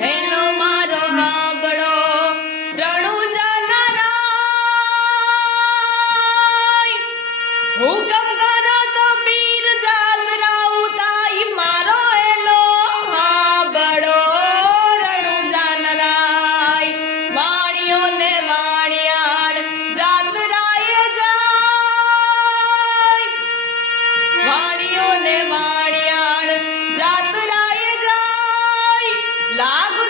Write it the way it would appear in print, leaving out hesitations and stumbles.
hello મારો હાબળો રણુજાના હુકમ કરો તો પીર જાતરા ઉતાઈ મારો હેલો હાબળો રણુજાના વાણિયો ને વાણિયાણ જાતરાય જાય વાણિયો ને વાણિયાણ જાતરાય જાય લાગુ